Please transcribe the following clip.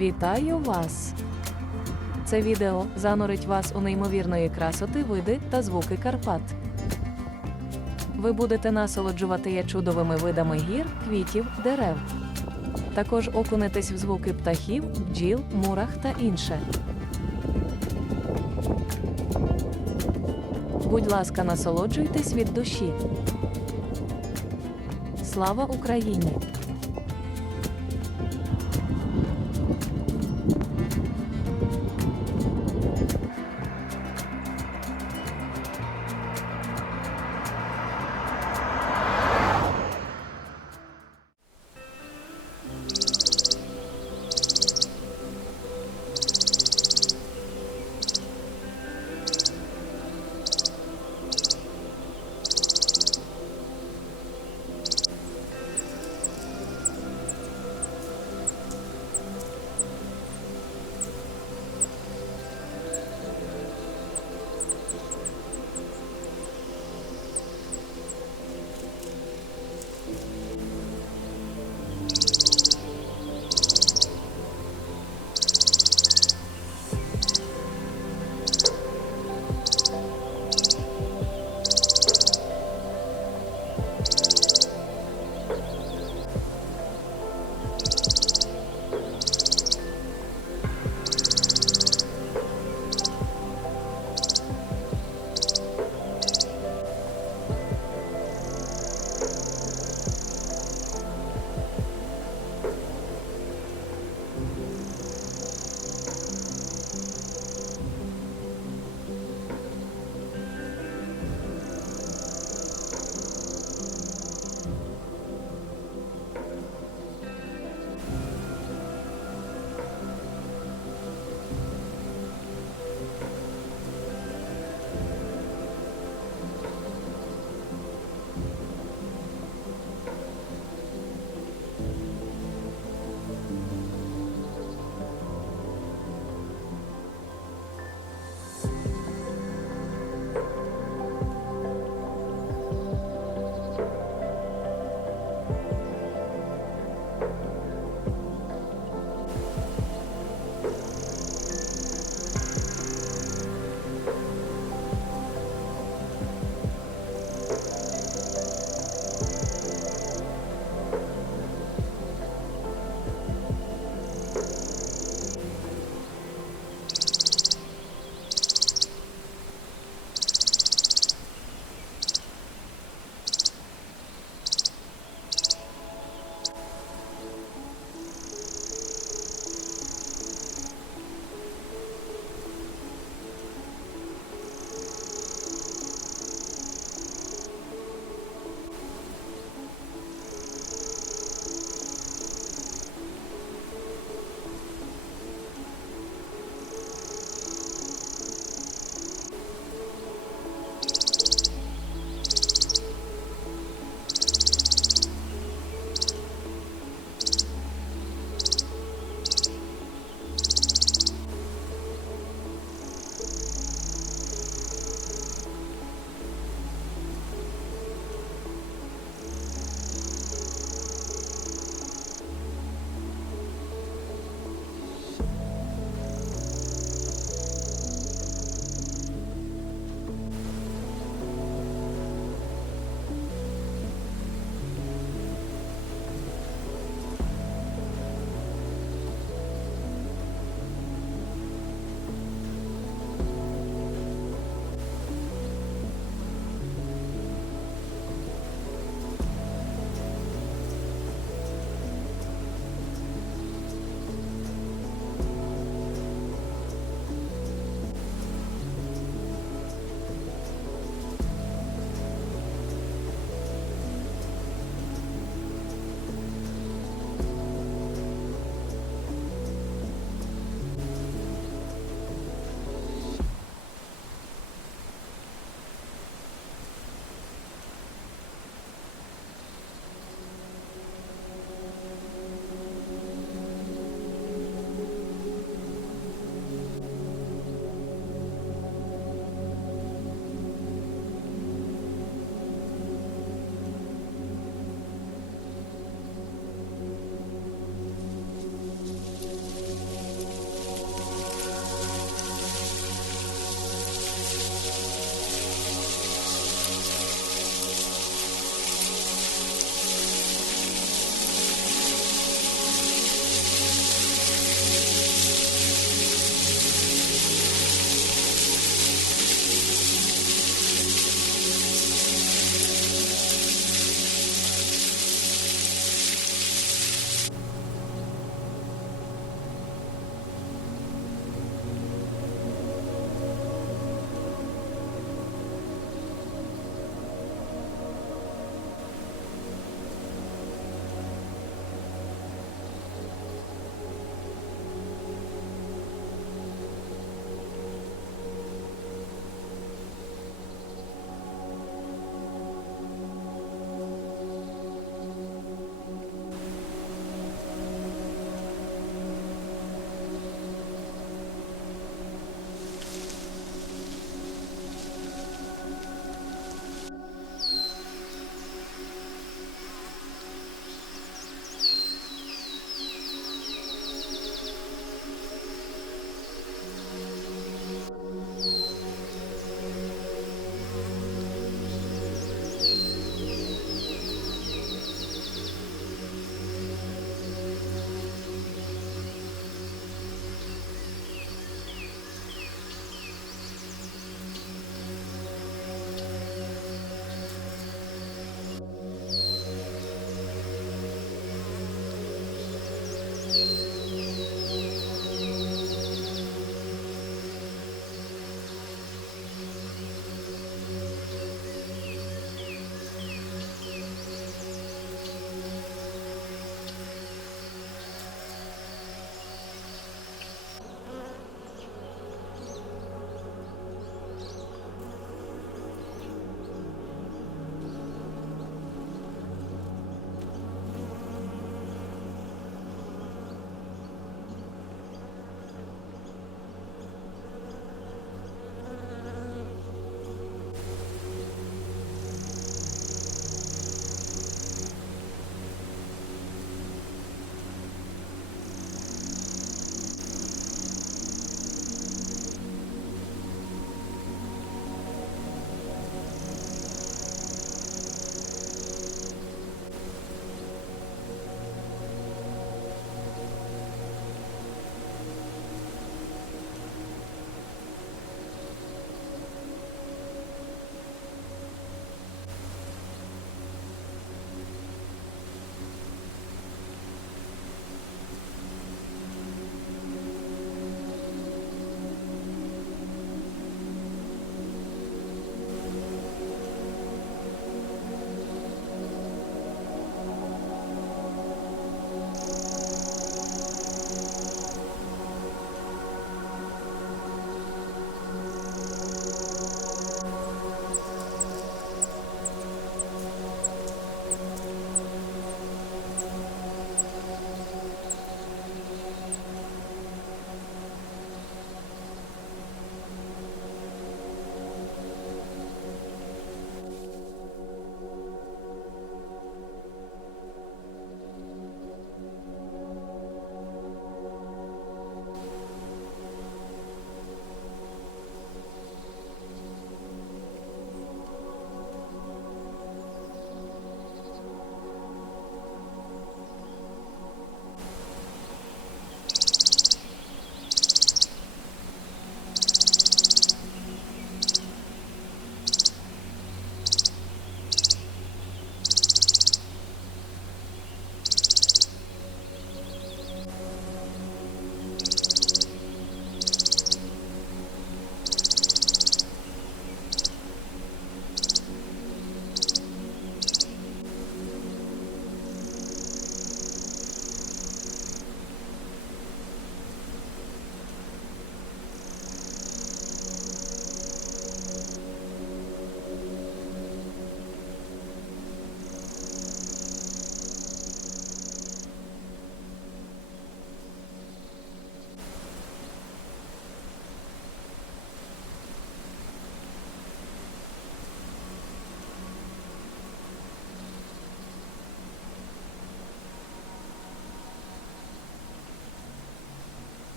Вітаю вас! Це відео занурить вас у неймовірної красоти види та звуки Карпат. Ви будете насолоджувати чудовими видами гір, квітів, дерев. Також окунетесь в звуки птахів, бджіл, мурах та інше. Будь ласка, насолоджуйтесь від душі. Слава Україні!